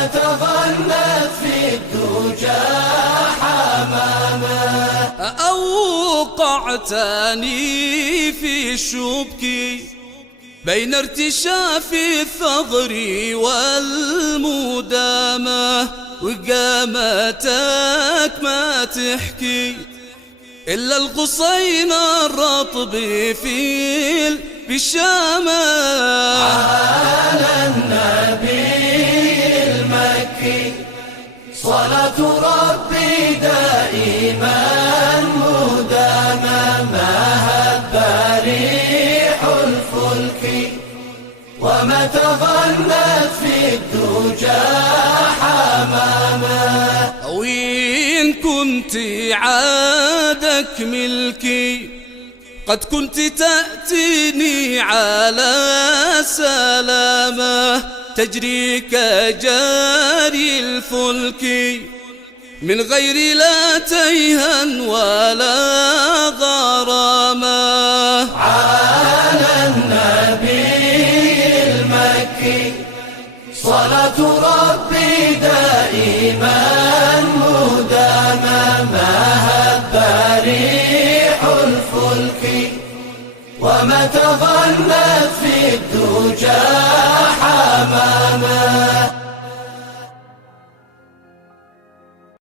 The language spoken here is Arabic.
وما تغنت في الدجى حمامه. أوقعتني في الشبك بين ارتشاف الثغر والمدامة، وقامتك ما تحكي إلا الغصين الرطب في البشامة. على النبي المكي صلاة ربي دائما مدامة، ما هب ريح الفلك وما تغنت في الدجى حمامه. وإن كنت عادك ملكي قد كنت تأتيني على سلامة، تجري كجاري الفلك من غير لا تيها ولا غرامة. على النبي المكي صلاة ربي دائما مدامة، ما هب ريح الفلك وما تغنت في الدجى حمامه.